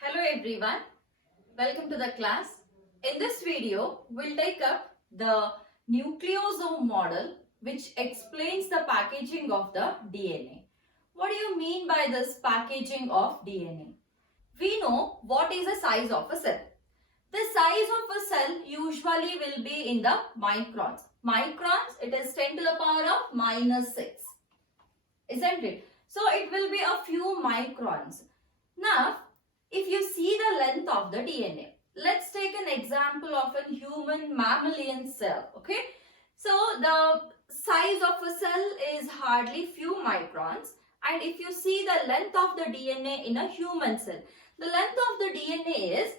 Hello everyone, welcome to the class. In this video, we'll take up the nucleosome model which explains the packaging of the DNA. What do you mean by this packaging of DNA? We know what is the size of a cell. The size of a cell usually will be in the microns. Microns, it is 10 to the power of minus 6. Isn't it? So it will be a few microns. Now, if you see the length of the DNA, let's take an example of a human mammalian cell. Okay, so the size of a cell is hardly few microns, and if you see the length of the DNA in a human cell, the length of the DNA is,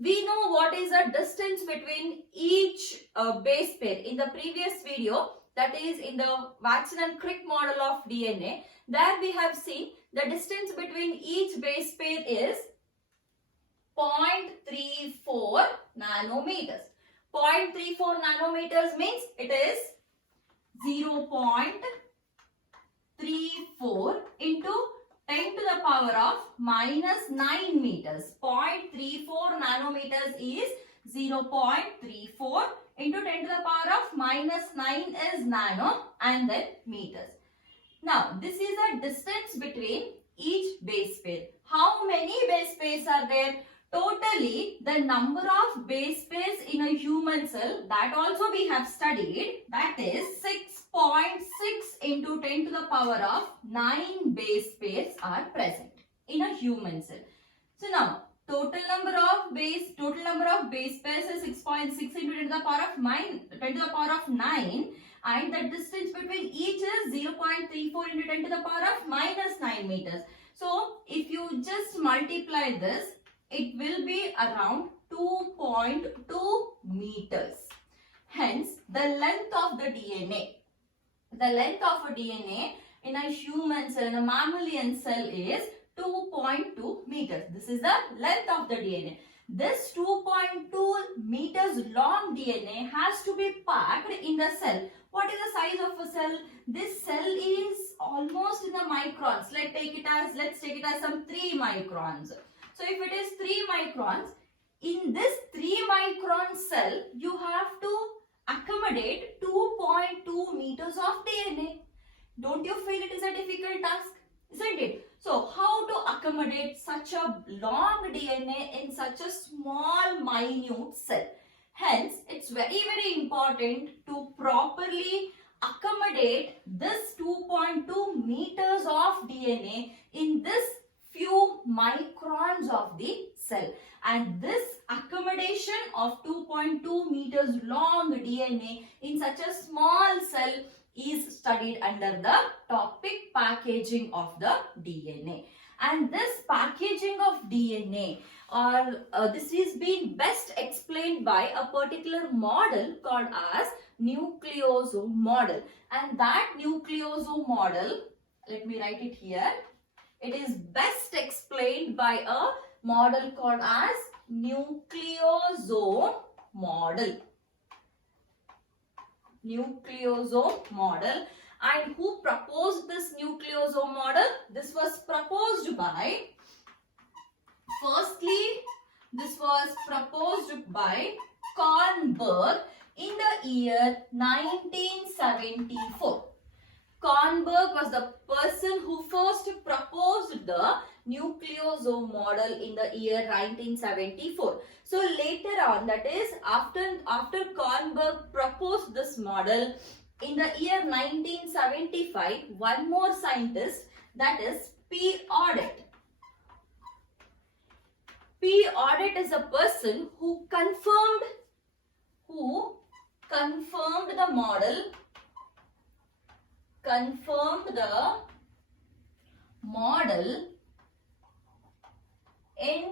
we know what is the distance between each base pair. In the previous video, that is in the Watson and Crick model of DNA, there we have seen the distance between each base pair is 0.34 nanometers. 0.34 nanometers means it is 0.34 into 10 to the power of minus 9 meters. 0.34 nanometers is 0.34 into 10 to the power of minus 9 is nano and then meters. Now, this is the distance between each base pair. How many base pairs are there? Totally, the number of base pairs in a human cell, that also we have studied, that is 6.6 into 10 to the power of 9 base pairs are present in a human cell. So now, total number of base pairs is 6.6 into 10 to the power of 9, and the distance between each is 0.34 into 10 to the power of minus 9 meters. So, if you just multiply this, it will be around 2.2 meters. Hence, the length of the DNA. The length of a DNA in a human cell, in a mammalian cell is 2.2 meters. This is the length of the DNA. This 2.2 meters long DNA has to be packed in the cell. What is the size of a cell? This cell is almost in the microns. Let's take it as some 3 microns. So if it is 3 microns, in this 3 micron cell, you have to accommodate 2.2 meters of DNA. Don't you feel it is a difficult task? Isn't it? So how to accommodate such a long DNA in such a small minute cell? Hence, it's very important to properly accommodate this 2.2 meters of DNA in this few microns of the cell, and this accommodation of 2.2 meters long DNA in such a small cell is studied under the topic packaging of the DNA. And this packaging of DNA, this is being best explained by a particular model called as nucleosome model. And that nucleosome model, let me write it here. It is best explained by a model called as nucleosome model. Nucleosome model. And who proposed this nucleosome model? This was proposed by, this was proposed by Kornberg in the year 1974. Kornberg was the person who first proposed the nucleosome model in the year 1974. So later on, that is after Kornberg proposed this model in the year 1975, one more scientist, that is P. Audit. P. Audit is a person who confirmed the model. Confirmed the model in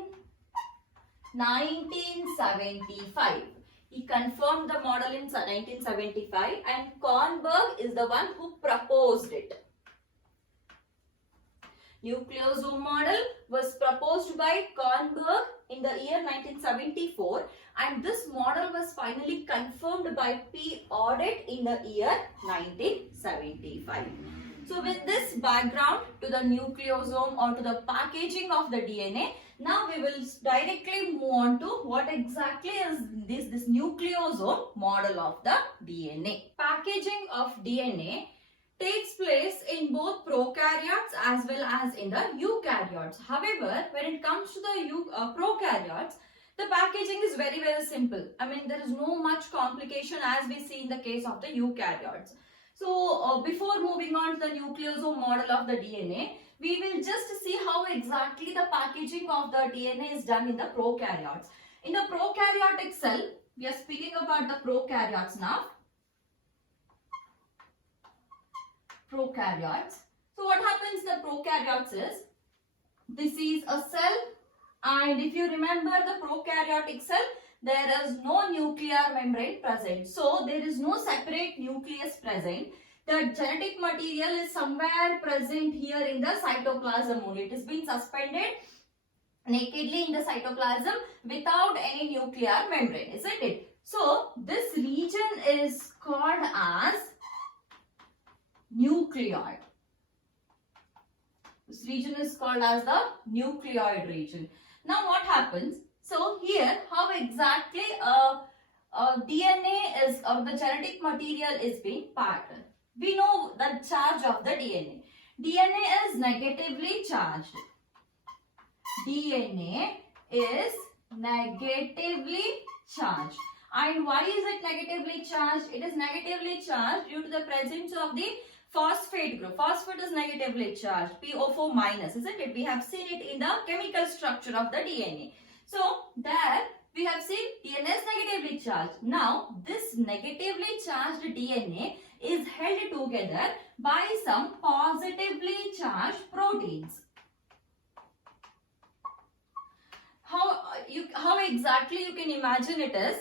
1975. He confirmed the model in 1975, and Kornberg is the one who proposed it. Nucleosome model was proposed by Kornberg in the year 1974, and this model was finally confirmed by P. Audit in the year 1975. So with this background to the nucleosome or to the packaging of the DNA, now we will directly move on to what exactly is this nucleosome model of the DNA. Packaging of DNA takes place in both prokaryotes as well as in the eukaryotes. However, when it comes to the prokaryotes, the packaging is very simple. I mean, there is no much complication as we see in the case of the eukaryotes. So, before moving on to the nucleosome model of the DNA, we will just see how exactly the packaging of the DNA is done in the prokaryotes. In the prokaryotic cell, we are speaking about the prokaryotes now. Prokaryotes. So, what happens in the prokaryotes is, this is a cell, and if you remember the prokaryotic cell, there is no nuclear membrane present. So, there is no separate nucleus present. The genetic material is somewhere present here in the cytoplasm only. It has been suspended nakedly in the cytoplasm without any nuclear membrane, isn't it? So, this region is called as nucleoid. This region is called as the nucleoid region. Now, what happens? So here, how exactly DNA is, or the genetic material is being packed. We know the charge of the DNA. DNA is negatively charged. DNA is negatively charged. And why is it negatively charged? It is negatively charged due to the presence of the phosphate group. Phosphate is negatively charged, PO4 minus, isn't it? We have seen it in the chemical structure of the DNA. So, there we have seen DNA is negatively charged. Now, this negatively charged DNA is held together by some positively charged proteins. How exactly you can imagine it is,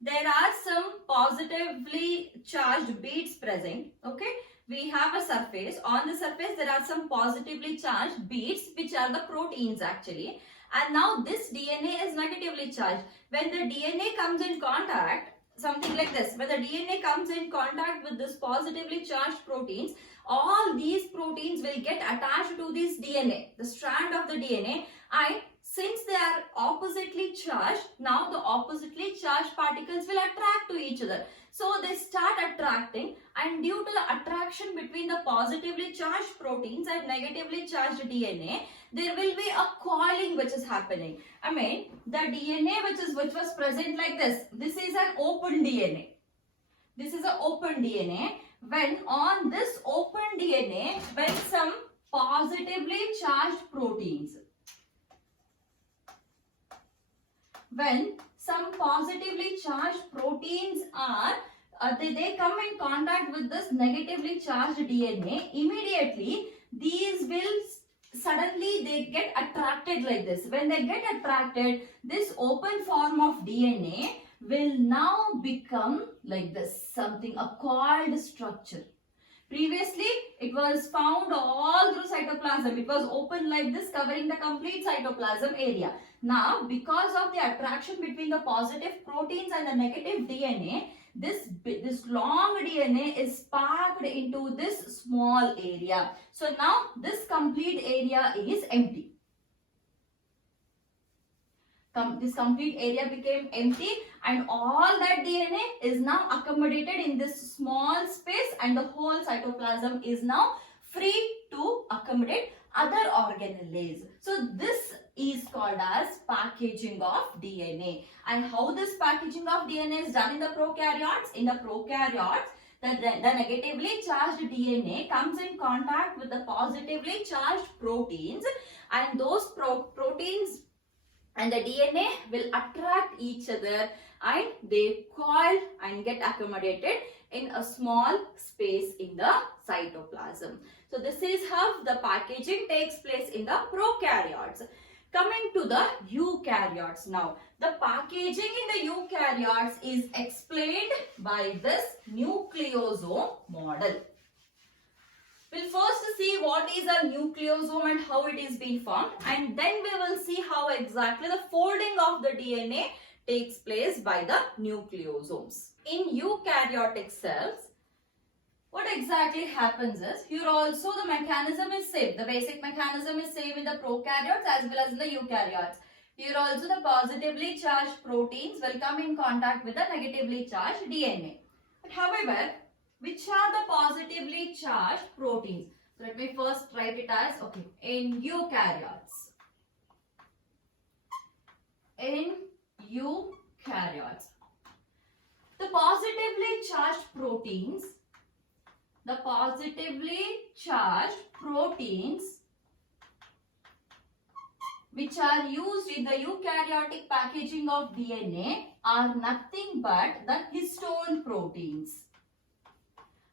there are some positively charged beads present, okay? We have a surface. On the surface, there are some positively charged beads, which are the proteins actually. And now this DNA is negatively charged. When the DNA comes in contact, something like this, when the DNA comes in contact with this positively charged proteins, all these proteins will get attached to this DNA, the strand of the DNA, and since they are oppositely charged, now the oppositely charged particles will attract to each other. So they start attracting, and due to the attraction between the positively charged proteins and negatively charged DNA, there will be a coiling which is happening. I mean, the DNA which was present like this. This is an open DNA. This is an open DNA. When on this open DNA, when some positively charged proteins, when some positively charged proteins are they come in contact with this negatively charged DNA, immediately these will suddenly they get attracted like this. When they get attracted, this open form of DNA will now become like this, something, a coiled structure. Previously, it was found all through cytoplasm. It was open like this, covering the complete cytoplasm area. Now, because of the attraction between the positive proteins and the negative DNA, this long DNA is packed into this small area. So now, this complete area is empty. This complete area became empty, and all that DNA is now accommodated in this small space, and the whole cytoplasm is now free to accommodate other organelles. So this is called as packaging of DNA. And how this packaging of DNA is done in the prokaryotes? In the prokaryotes, the negatively charged DNA comes in contact with the positively charged proteins, and those proteins and the DNA will attract each other, and they coil and get accommodated in a small space in the cytoplasm. So this is how the packaging takes place in the prokaryotes. Coming to the eukaryotes now. The packaging in the eukaryotes is explained by this nucleosome model. We'll first see what is a nucleosome and how it is being formed, and then we will see how exactly the folding of the DNA takes place by the nucleosomes. In eukaryotic cells, what exactly happens is, here also the mechanism is same. The basic mechanism is same in the prokaryotes as well as in the eukaryotes. Here also the positively charged proteins will come in contact with the negatively charged DNA. But however, which are the positively charged proteins? So let me first write it as, okay, in eukaryotes. In eukaryotes, the positively charged proteins which are used in the eukaryotic packaging of DNA are nothing but the histone proteins.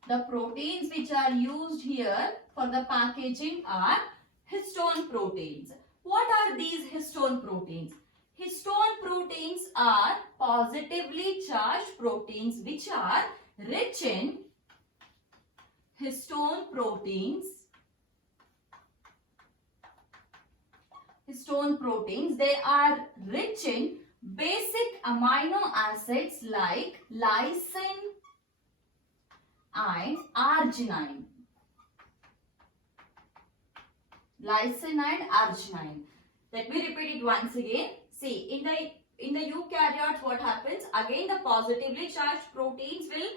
The proteins which are used here for the packaging are histone proteins. What are these histone proteins? Histone proteins are positively charged proteins which are rich in histone proteins. Histone proteins, they are rich in basic amino acids like lysine and arginine. Lysine and arginine. Let me repeat it once again. See, in the eukaryotes, what happens? Again, the positively charged proteins will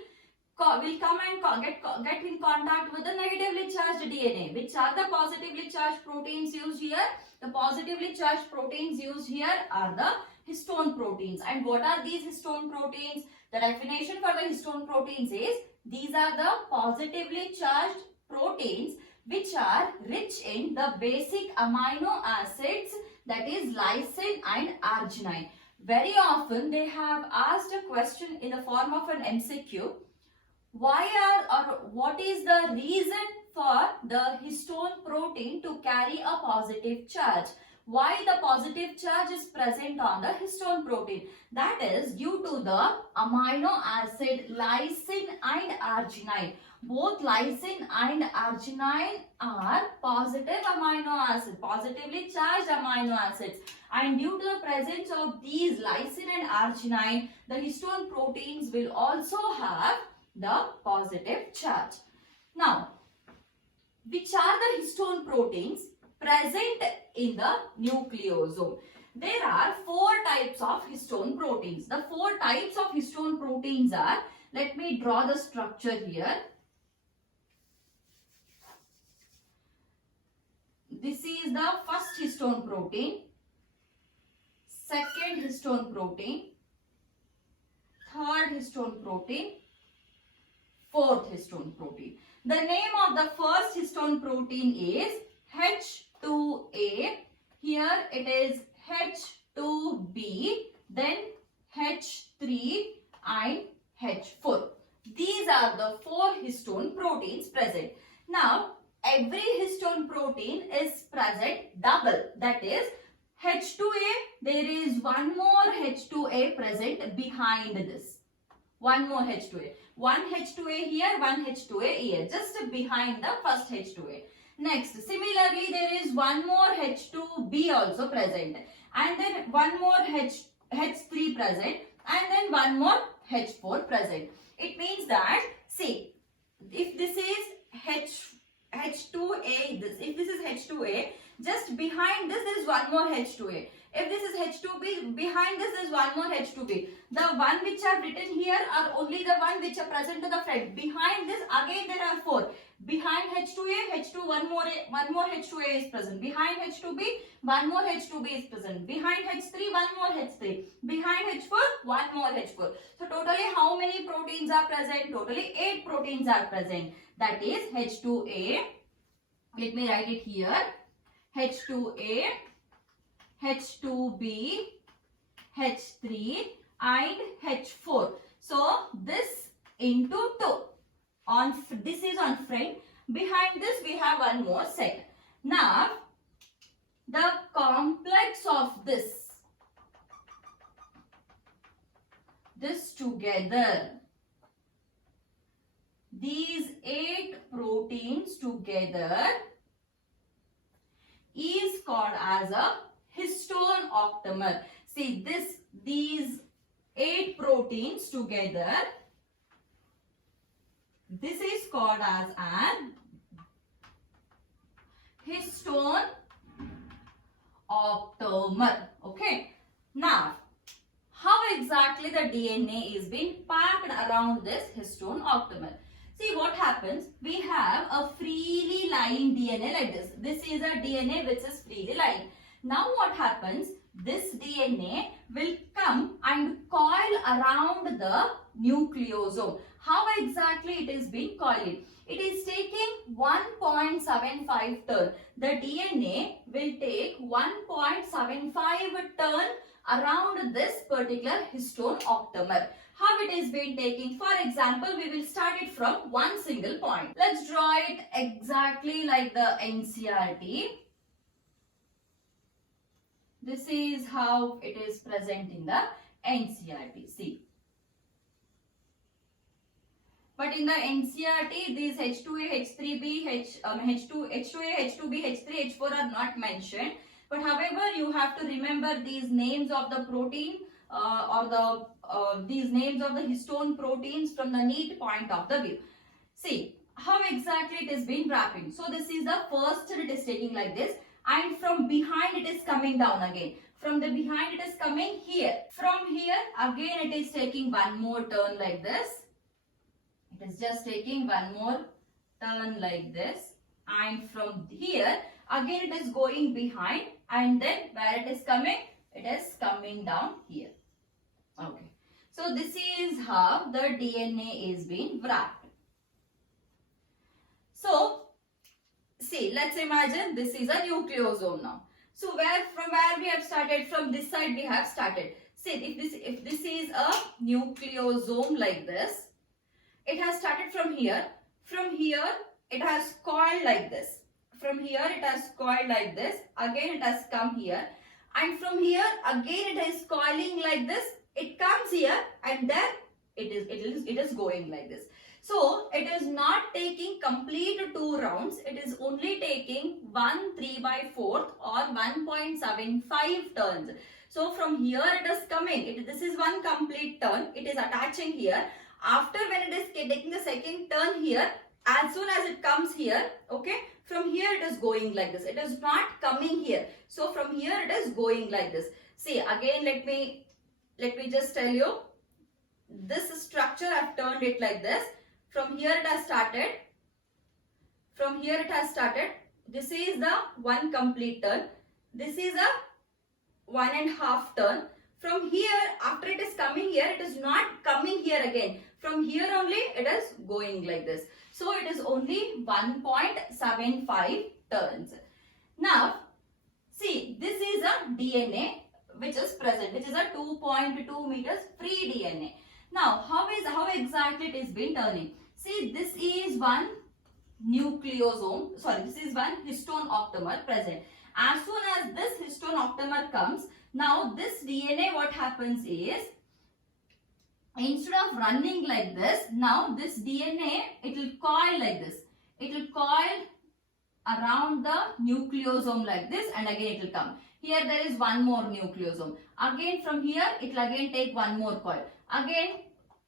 come and get in contact with the negatively charged DNA. Which are the positively charged proteins used here? The positively charged proteins used here are the histone proteins. And what are these histone proteins? The definition for the histone proteins is, these are the positively charged proteins which are rich in the basic amino acids, that is lysine and arginine. Very often they have asked a question in the form of an MCQ. What is the reason for the histone protein to carry a positive charge? Why the positive charge is present on the histone protein? That is due to the amino acid lysine and arginine. Both lysine and arginine are positive amino acids, positively charged amino acids. And due to the presence of these lysine and arginine, the histone proteins will also have the positive charge. Now, which are the histone proteins present in the nucleosome? There are 4 types of histone proteins. The 4 types of histone proteins are, let me draw the structure here. This is the first histone protein, second histone protein, third histone protein, fourth histone protein. The name of the first histone protein is H2A. Here it is H2B, then H3 and H4. These are the 4 histone proteins present. Now, every histone protein is present double. That is, H2A, there is one more H2A present behind this. One more H2A. One H2A here, one H2A here. Just behind the first H2A. Next, similarly, there is one more H2B also present. And then one more H3 present. And then one more H4 present. It means that, see, if this is H2A, if this is H2A, just behind this there is one more H2A. If this is H2B, behind this is one more H2B. The one which I have written here are only the one which are present to the front. Behind this, again there are 4. Behind H2A, H2, one more H2A is present. Behind H2B, one more H2B is present. Behind H3, one more H3. Behind H4, one more H4. So totally how many proteins are present? Totally 8 proteins are present. That is H2A. Let me write it here. H2A, H2B, H3 and H4. So this into 2. This is on front. Behind this we have one more set. Now the complex of this together, these 8 proteins together is called as a histone octamer. See, these 8 proteins together This is called as an histone octamer. Okay. Now, how exactly the DNA is being packed around this histone octamer? See what happens. We have a freely lying DNA like this. This is a DNA which is freely lying. Now what happens? This DNA will come and coil around the nucleosome. How exactly it is being coiled? It is taking 1.75 turn. The DNA will take 1.75 turn around this particular histone octamer. How it is being taken? For example, we will start it from one single point. Let's draw it exactly like the NCERT. This is how it is present in the NCERT. See. But in the NCERT, these H2A, H3B, H2A, H2B, H3, H4 are not mentioned. But however, you have to remember these names of the protein these names of the histone proteins from the neat point of the view. See how exactly it is being wrapping. So this is the first it is taking like this, and from behind it is coming down again. From the behind it is coming here. From here again it is taking one more turn like this. It is just taking one more turn like this, and from here again it is going behind, and then where it is coming? It is coming down here. Okay. So this is how the DNA is being wrapped. So see, let's imagine this is a nucleosome now. So from where we have started? From this side we have started. See, if this is a nucleosome like this, it has started from here. From here it has coiled like this. From here it has coiled like this. Again it has come here, and from here again it is coiling like this. It comes here, and then it is going like this. So it is not taking complete 2 rounds. It is only taking 1 3/4 or 1.75 turns. So from here it is coming. This is one complete turn. It is attaching here. After when it is taking the second turn here, as soon as it comes here, okay, from here it is going like this. It is not coming here. So from here it is going like this. See, again let me just tell you, this structure I have turned it like this. From here it has started. From here it has started. This is the one complete turn. This is a 1.5 turn. From here, after it is coming here, it is not coming here again. From here only it is going like this. So it is only 1.75 turns. Now, see, this is a DNA which is present, which is a 2.2 meters free DNA. Now, how exactly it is been turning? See, this is one nucleosome, this is one histone octamer present. As soon as this histone octamer comes, now this DNA, what happens is, instead of running like this, now this DNA, it will coil like this. It will coil around the nucleosome like this, and again it will come. Here there is one more nucleosome. Again from here, it will again take one more coil. Again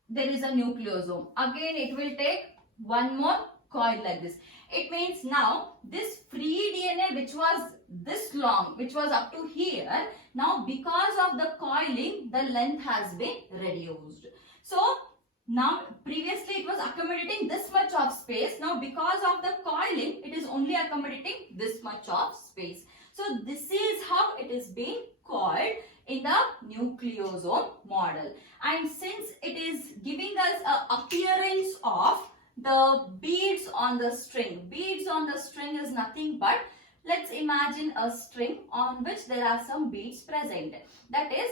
there is a nucleosome. Again it will take one more coil like this. It means now this free DNA which was this long, which was up to here, now because of the coiling, the length has been reduced. So now previously it was accommodating this much of space. Now because of the coiling, it is only accommodating this much of space. So this is how it is being coiled in the nucleosome model. And since it is giving us an appearance of the beads on the string. Beads on the string is nothing but, let's imagine a string on which there are some beads present. That is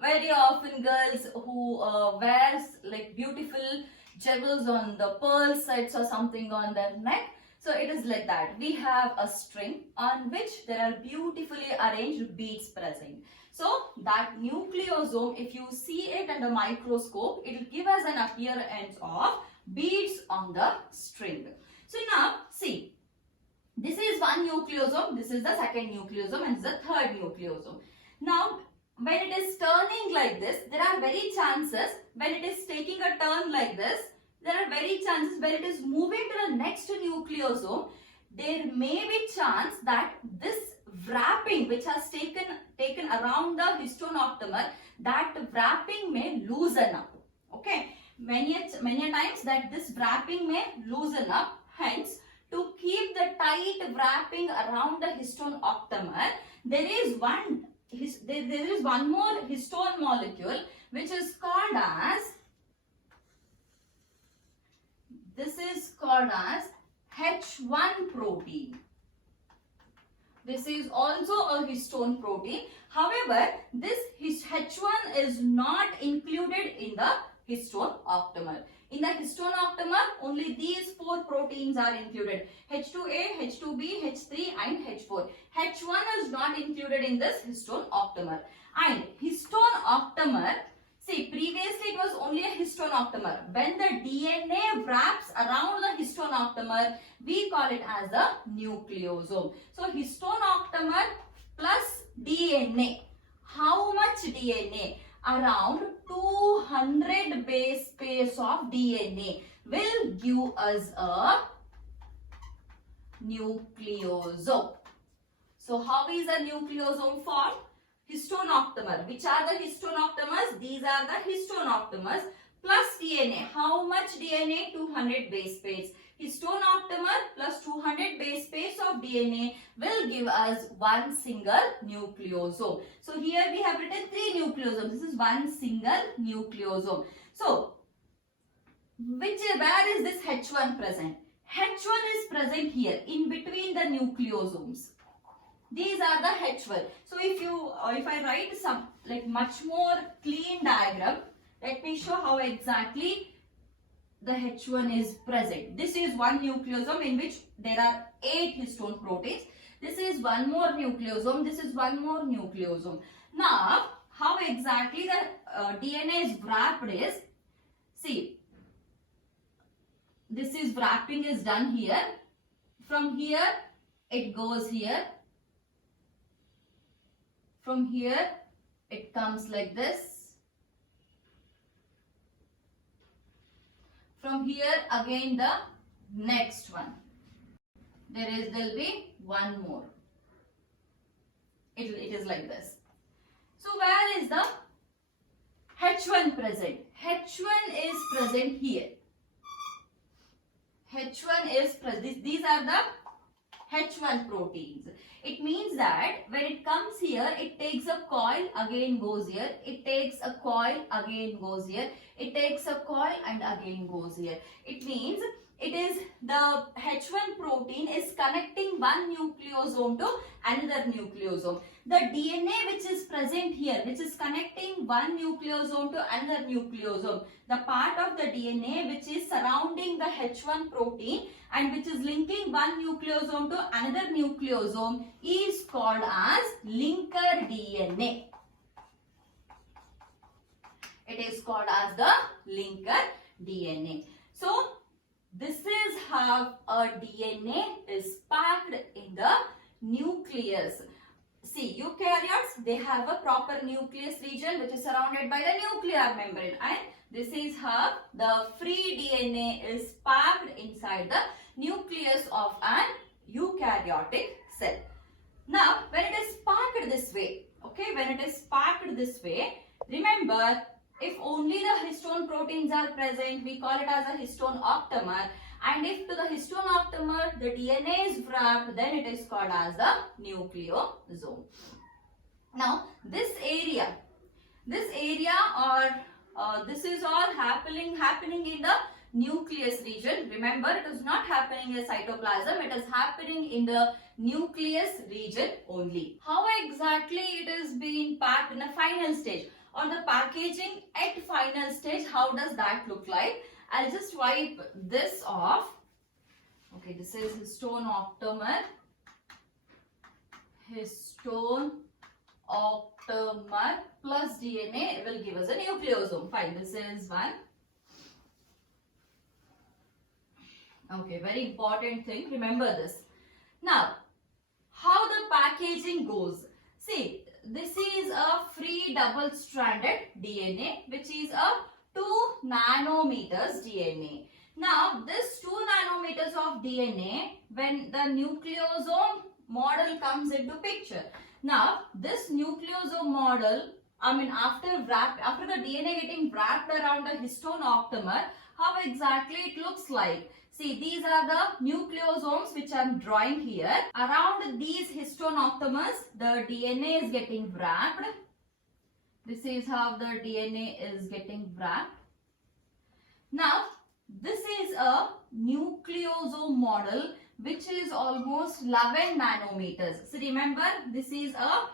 very often girls who wears like beautiful jewels on the pearl sets or something on their neck. So it is like that. We have a string on which there are beautifully arranged beads present. So that nucleosome, if you see it under microscope, it will give us an appearance of beads on the string. So now see, this is one nucleosome, this is the second nucleosome, and this is the third nucleosome. Now when it is turning like this, there are very chances when it is taking a turn like this, there are very chances when it is moving to the next nucleosome, there may be chance that this wrapping which has taken around the histone octamer, that wrapping may loosen up. Okay, many a times that this wrapping may loosen up. Hence, to keep the tight wrapping around the histone octamer, there is one more histone molecule which is called as, this is called as H1 protein. This is also a histone protein. However, this H1 is not included in the histone octamer. In the histone octamer, only these 4 proteins are included: H2A, H2B, H3 and H4. H1 is not included in this histone octamer. And histone octamer, see, previously it was only a histone octamer. When the DNA wraps around the histone octamer, we call it as the nucleosome. So, histone octamer plus DNA. How much DNA? Around 200 base pairs of DNA will give us a nucleosome. So, how is a nucleosome formed? Histone octamer. Which are the histone octamers? These are the histone octamers plus DNA. How much DNA? 200 base pairs. Histone octamer plus 200 base pairs of DNA will give us one single nucleosome. So here we have written 3 nucleosomes. This is one single nucleosome. So where is this H1 present? H1 is present here in between the nucleosomes. These are the H1. So if I write some like much more clean diagram, let me show how exactly the H1 is present. This is one nucleosome in which there are 8 histone proteins. This is one more nucleosome. This is one more nucleosome. Now, how exactly the DNA is wrapped is, see, this is wrapping is done here. From here, it goes here. From here, it comes like this. From here, again the next one. There will be one more. It is like this. So, where is the H1 present? H1 is present here. H1 is present. These are the H1 proteins. It means that when it comes here, it takes a coil, again goes here. It takes a coil, again goes here. It takes a coil and again goes here. It means it is the H1 protein is connecting one nucleosome to another nucleosome. The DNA which is present here, which is connecting one nucleosome to another nucleosome, the part of the DNA which is surrounding the H1 protein and which is linking one nucleosome to another nucleosome is called as linker DNA. It is called as the linker DNA. So, this is how a DNA is packed in the nucleus. See, eukaryotes, they have a proper nucleus region which is surrounded by the nuclear membrane, and this is how the free DNA is packed inside the nucleus of an eukaryotic cell. Now, when it is packed this way, okay, when it is packed this way, remember, if only the histone proteins are present, we call it as a histone octamer. And if to the histone octamer the DNA is wrapped, then it is called as the nucleosome. Now, this area or this is all happening in the nucleus region. Remember, it is not happening in the cytoplasm. It is happening in the nucleus region only. How exactly it is being packed in a final stage? Or the packaging at final stage, how does that look like? I'll just wipe this off. Okay, this is histone octamer. Histone octamer plus DNA will give us a nucleosome. Fine, this is one. Okay, very important thing. Remember this. Now, how the packaging goes. See, this is a free double-stranded DNA, which is a 2 nanometers DNA. Now this 2 nanometers of DNA, when the nucleosome model comes into picture. Now this nucleosome model, after the DNA getting wrapped around the histone octamer, how exactly it looks like? See, these are the nucleosomes which I am drawing here. Around these histone octamers, the DNA is getting wrapped. This is how the DNA is getting wrapped. Now, this is a nucleosome model which is almost 11 nanometers. So, remember, this is a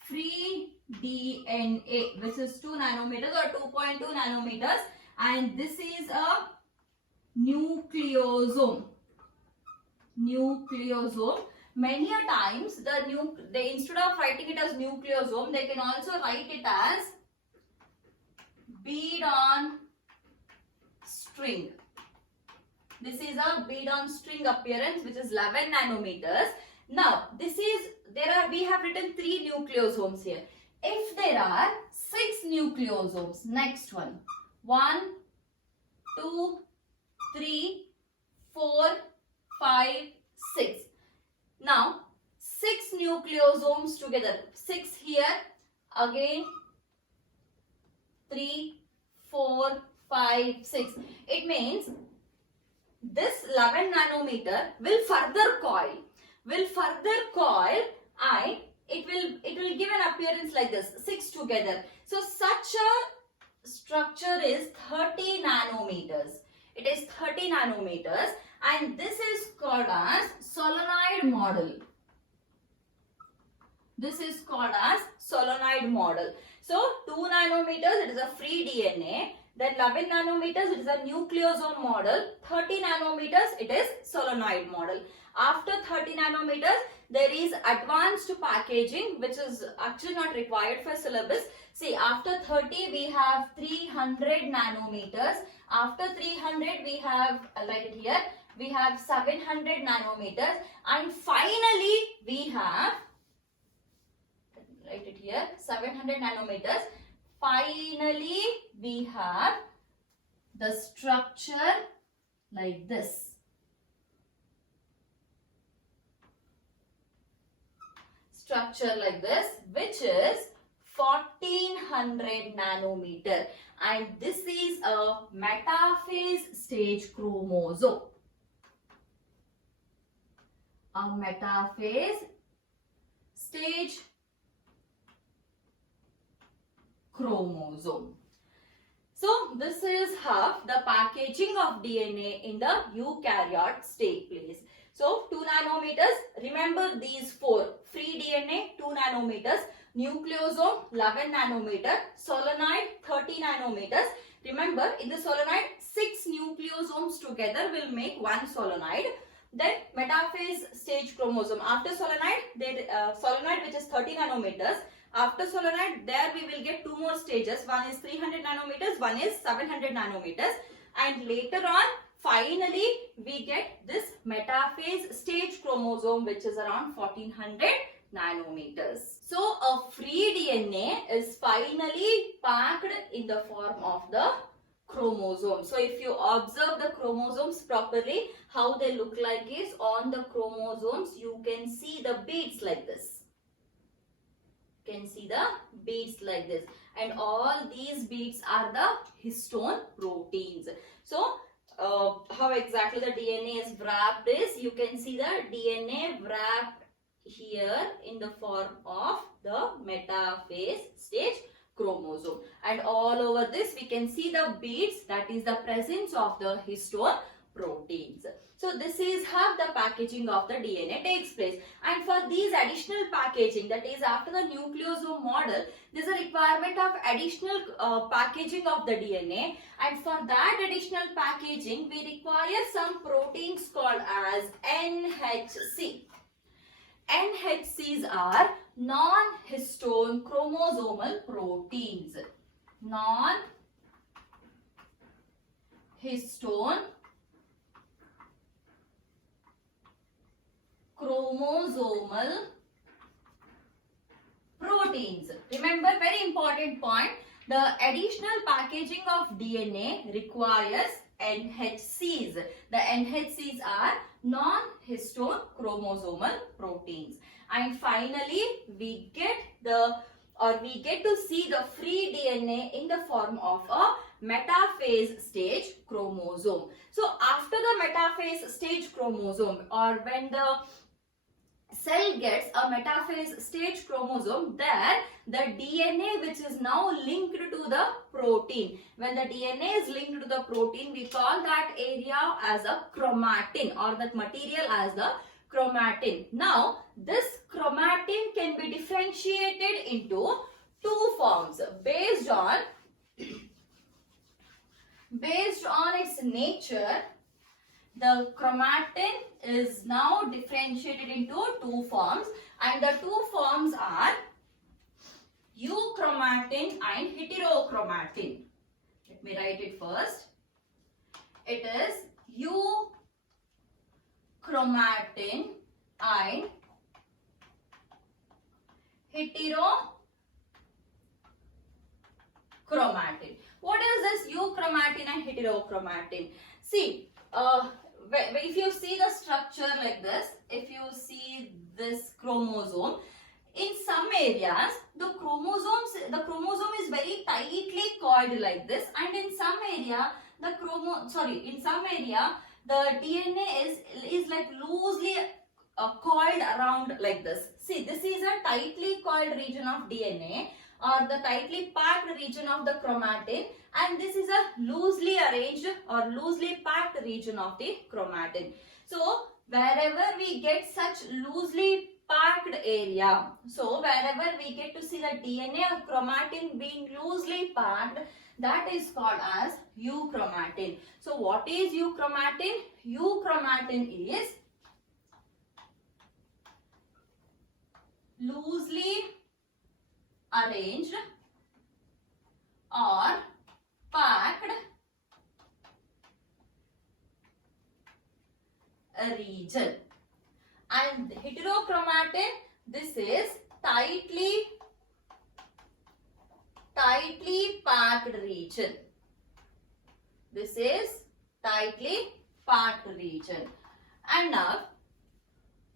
free DNA which is 2 nanometers or 2.2 nanometers, and this is a nucleosome. Many a times they instead of writing it as nucleosome, they can also write it as bead on string. This is a bead on string appearance which is 11 nanometers. Now we have written 3 nucleosomes here. If there are 6 nucleosomes, next one, 1, 2, 3, 4, 5, 6. Now 6 nucleosomes together. 6 here, again 3, 4, 5, 6. It means this 11 nanometer will further coil and it will give an appearance like this, 6 together. So such a structure is 30 nanometers. It is 30 nanometers, and this is called as solenoid model. This is called as solenoid model. So 2 nanometers, it is a free DNA. Then 11 nanometers, it is a nucleosome model. 30 nanometers, it is solenoid model. After 30 nanometers, there is advanced packaging, which is actually not required for syllabus. See, after 30, we have 300 nanometers. After 300, we have, I'll write it here, we have 700 nanometers. And finally, we have, write it here, 700 nanometers. Finally, we have the structure like this. Structure like this, which is 1400 nanometer, and this is a metaphase stage chromosome. A metaphase stage chromosome. So this is how the packaging of DNA in the eukaryotes take place. So 2 nanometers, remember these 4, free DNA 2 nanometers, nucleosome 11 nanometer, solenoid 30 nanometers. Remember, in the solenoid 6 nucleosomes together will make 1 solenoid. Then metaphase stage chromosome. After solenoid, solenoid which is 30 nanometers. After solenoid, there we will get 2 more stages. One is 300 nanometers, one is 700 nanometers. And later on, finally, we get this metaphase stage chromosome, which is around 1400 nanometers. So, a free DNA is finally packed in the form of the chromosome. So, if you observe the chromosomes properly, how they look like is on the chromosomes, you can see the beads like this. Can see the beads like this, and all these beads are the histone proteins. So how exactly the DNA is wrapped is, you can see the DNA wrapped here in the form of the metaphase stage chromosome, and all over this we can see the beads, that is the presence of the histone proteins. So this is how the packaging of the DNA takes place, and for these additional packaging, that is after the nucleosome model, there is a requirement of additional packaging of the DNA, and for that additional packaging we require some proteins called as NHC. NHCs are non-histone chromosomal proteins. Non-histone chromosomal proteins. Remember, very important point, the additional packaging of DNA requires NHCs. The NHCs are non-histone chromosomal proteins. And finally, we get to see the free DNA in the form of a metaphase stage chromosome. So after the metaphase stage chromosome, or when the cell gets a metaphase stage chromosome, there the DNA which is now linked to the protein. When the DNA is linked to the protein, we call that area as a chromatin, or that material as the chromatin. Now this chromatin can be differentiated into two forms based on its nature. The chromatin is now differentiated into two forms, and the two forms are euchromatin and heterochromatin. Let me write it first. It is euchromatin and heterochromatin. What is this euchromatin and heterochromatin? See, if you see the structure like this, if you see this chromosome, in some areas the chromosome is very tightly coiled like this, and in some area the DNA is like loosely coiled around like this. See, this is a tightly coiled region of DNA, or the tightly packed region of the chromatin, and this is a loosely arranged or loosely packed region of the chromatin. So wherever we get such loosely packed area, so wherever we get to see the DNA or chromatin being loosely packed, that is called as euchromatin. So what is euchromatin? Euchromatin is loosely arranged or packed region, and heterochromatin, this is tightly packed region. This is tightly packed region. And now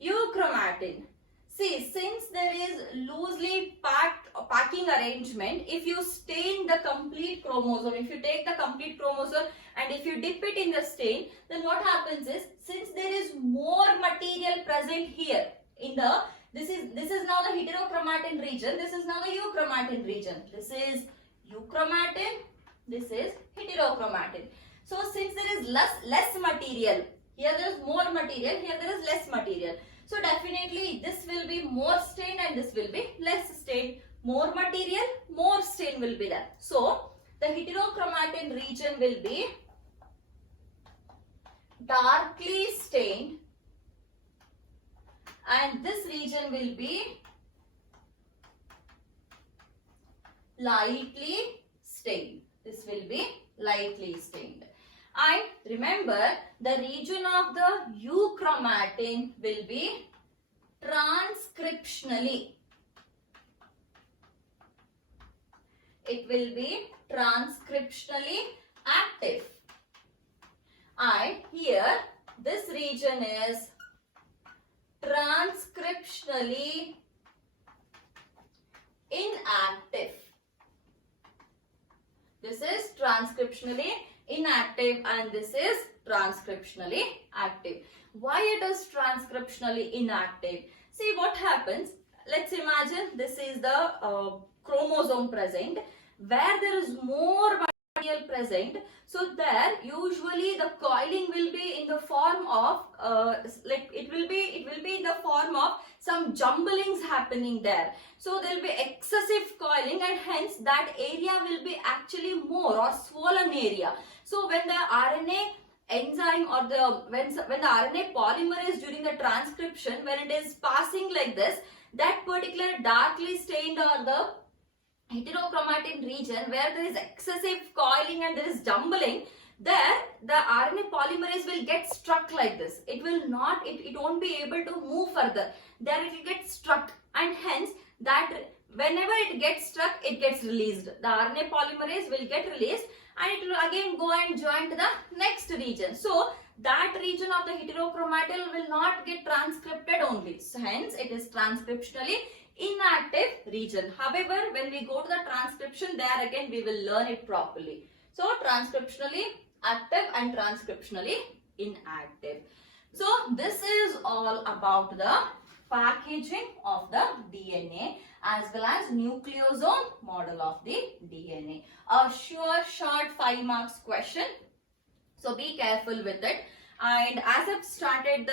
euchromatin. See, since there is loosely packing arrangement, if you stain the complete chromosome, if you take the complete chromosome and if you dip it in the stain, then what happens is, since there is more material present here in the, this is now the heterochromatin region, this is now the euchromatin region. This is euchromatin, this is heterochromatin. So since there is less material, here there is more material, here there is less material. So definitely this will be more stained and this will be less stained. More material, more stain will be there. So the heterochromatin region will be darkly stained, and this region will be lightly stained. This will be lightly stained. And remember, the region of the euchromatin will be transcriptionally. It will be transcriptionally active. And here, this region is transcriptionally inactive. This is transcriptionally inactive and this is transcriptionally active. Why it is transcriptionally inactive? See what happens. Let's imagine this is the chromosome present, where there is more material present. So there usually the coiling will be in the form of it will be in the form of some jumblings happening there. So there will be excessive coiling and hence that area will be actually more or swollen area. So when the RNA enzyme or when the RNA polymerase during the transcription, when it is passing like this, that particular darkly stained or the heterochromatin region where there is excessive coiling and there is jumbling, there the RNA polymerase will get stuck like this. It will not, it won't be able to move further. There it will get stuck, and hence that whenever it gets stuck, it gets released. The RNA polymerase will get released and it will again go and join to the next region. So that region of the heterochromatin will not get transcripted only. So hence it is transcriptionally inactive region. However, when we go to the transcription, there again we will learn it properly. So transcriptionally active and transcriptionally inactive. So this is all about the packaging of the DNA as well as nucleosome model of the DNA. A sure short 5 marks question. So be careful with it. And as I've started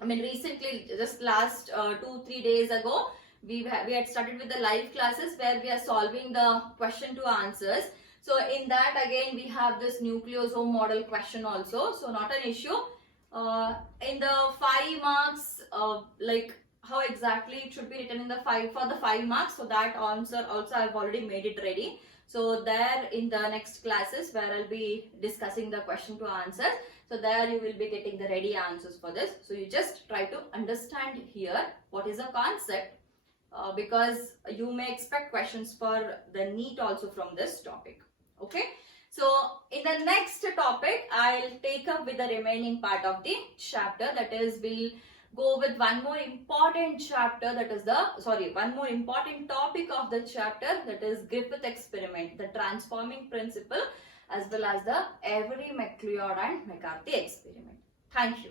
recently, just last 2-3 days ago, we had started with the live classes where we are solving the question to answers. So in that again we have this nucleosome model question also. So not an issue. In the 5 marks, like how exactly it should be written in the 5 marks. So that answer also I've already made it ready. So there in the next classes where I'll be discussing the question to answers. So there you will be getting the ready answers for this. So you just try to understand here what is the concept because you may expect questions for the NEET also from this topic. Okay. So in the next topic, I'll take up with the remaining part of the chapter. That is, we'll go with one more important chapter, that is one more important topic of the chapter, that is Griffith experiment, the transforming principle, as well as the Avery, MacLeod and McCarthy experiment. Thank you.